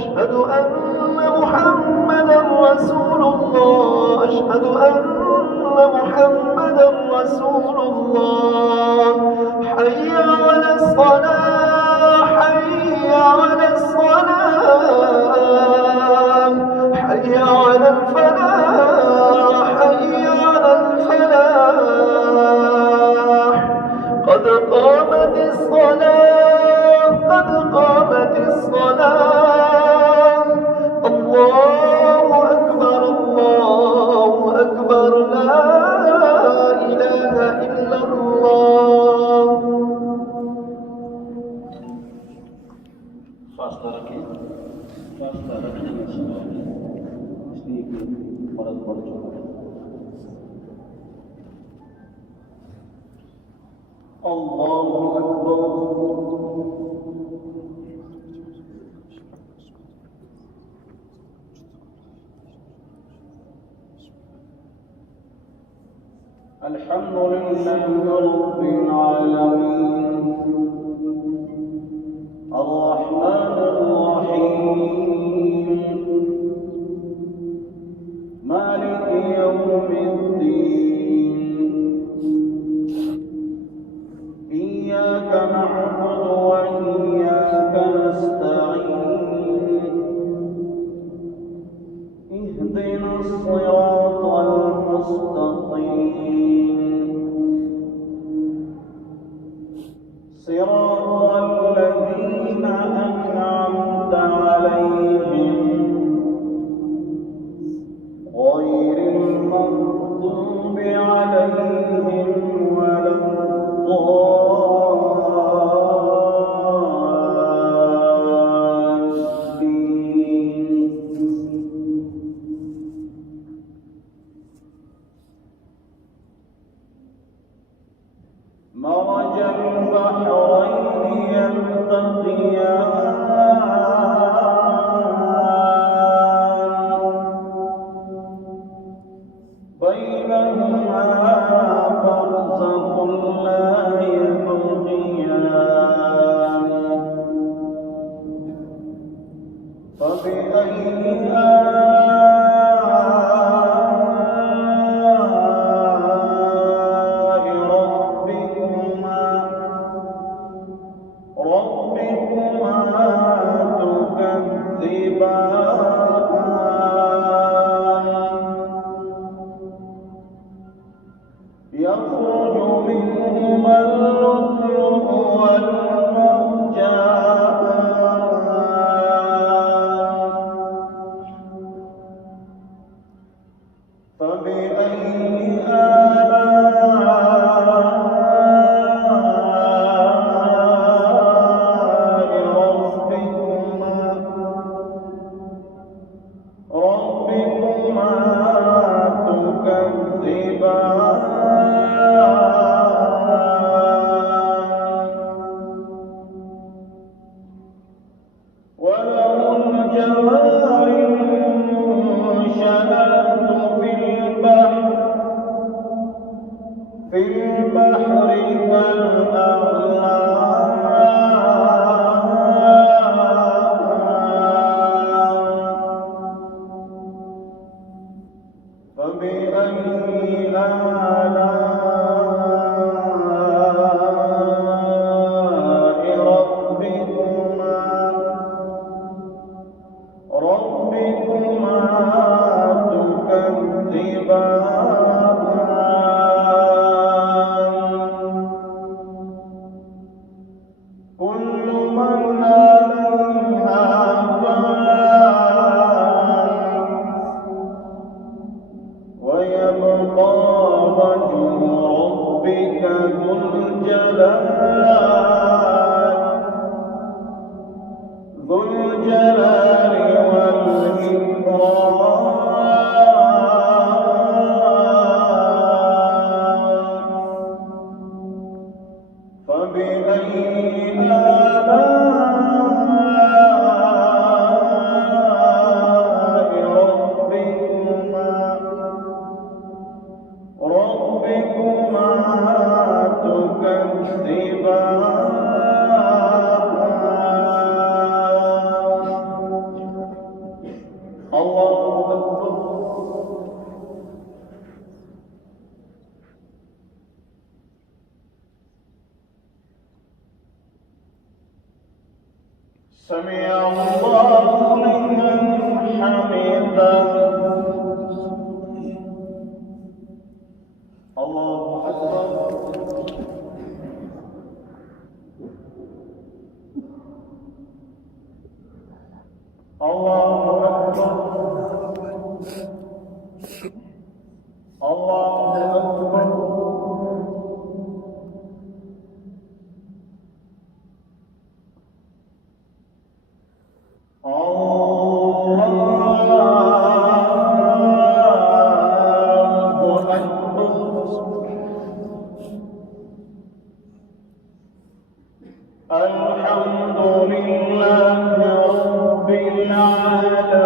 أشهد أن محمدا رسول الله، أشهد أن محمدا رسول الله. حي على الصلاة، حي على الصلاة، حي على الفلاح، حي على الفلاح. قد قامت الصلاة، قد قامت الصلاة. الله أكبر، الله أكبر، لا إله إلا الله. الله أكبر. الحمد لله رب العالمين، الرحمن الرحيم، مالك يوم الدين. إياك نعبد وإياك نستعين. اهدنا الصراط المستقيم، صراط الذين أنعمت عليهم غير المغضوب عليهم ولا الضالين. مرج البحرين يلتقيان، بينهما برزخ لا يبغيان. فبأي آلاء ربكما تكذبان. يخرج منهما اللؤلؤ والمرجان. فبأي آلاء ربكما تكذبان. وله الجوار المنشآت في البحر كالأعلام. فبأي آلاء ربكما تكذبان. كل من عليها فان، ويبقى وجه ربك ذو الجلال والإكرام. فبأي آلاء ربكما تكذبان. سمع الله لمن حمده. الله أكبر. الله أكبر. الله أكبر. الحمد لله رب العالمين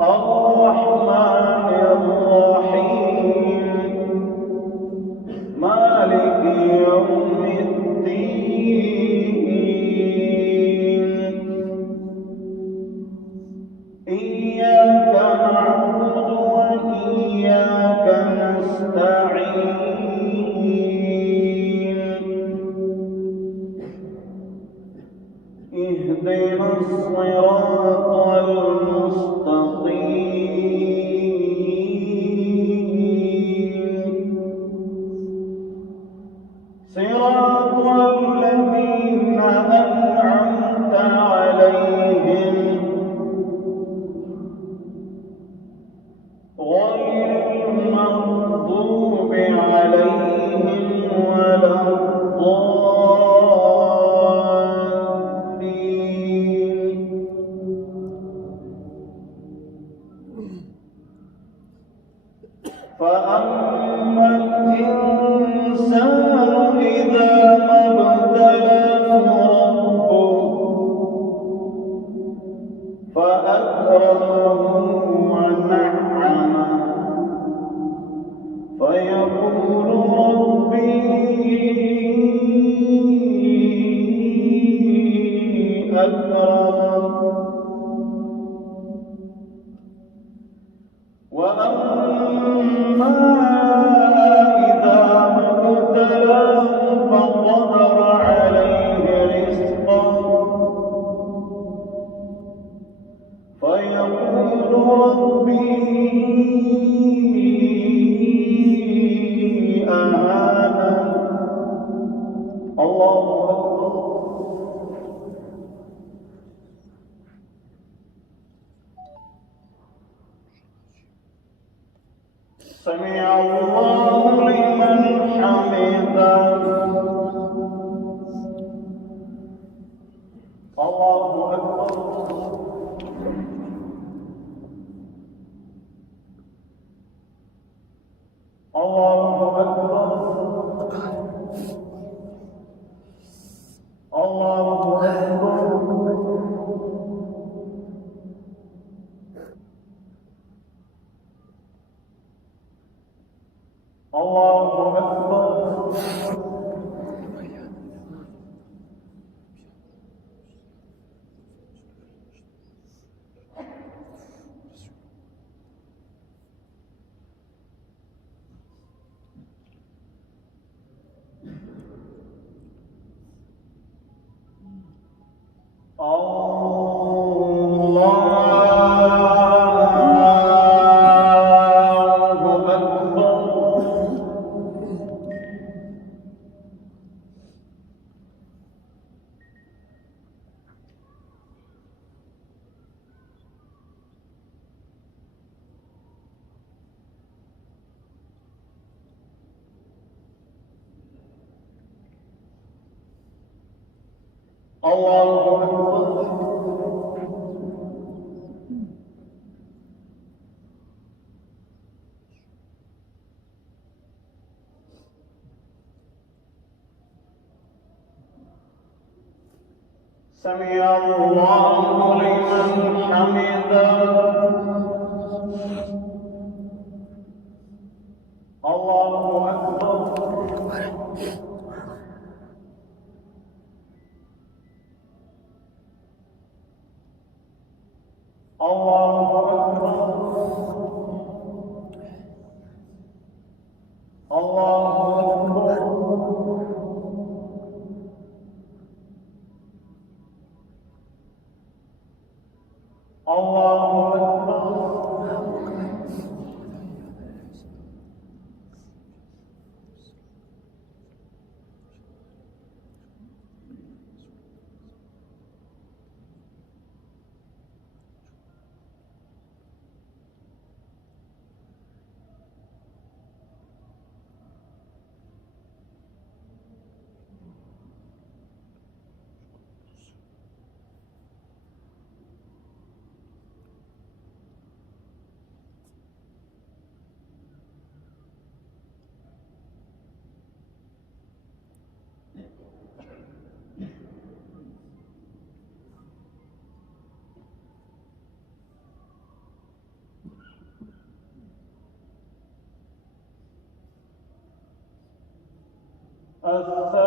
الرحمن الرحيم مالك يوم الدين إياك نعبد وإياك نستعين اهدنا الصراط المستقيم صراط الذين أنعمت عليهم غير المغضوب عليهم ولا الضالين. فأما الإنسان إذا ما ابتلاه ربه فأكرمه ونعمه فيقول ربي أكرمن وأما إذا ما ابتلاه فقدر عليه رزقه فيقول ربي أهانن. الله أكبر. سمع الله لمن حمده. الله أكبر. الله أكبر. الله أكبر. الله أكبر. الله أكبر. سمع الله لمن حمده. الله أكبر. الله أكبر. الله أكبر. السلام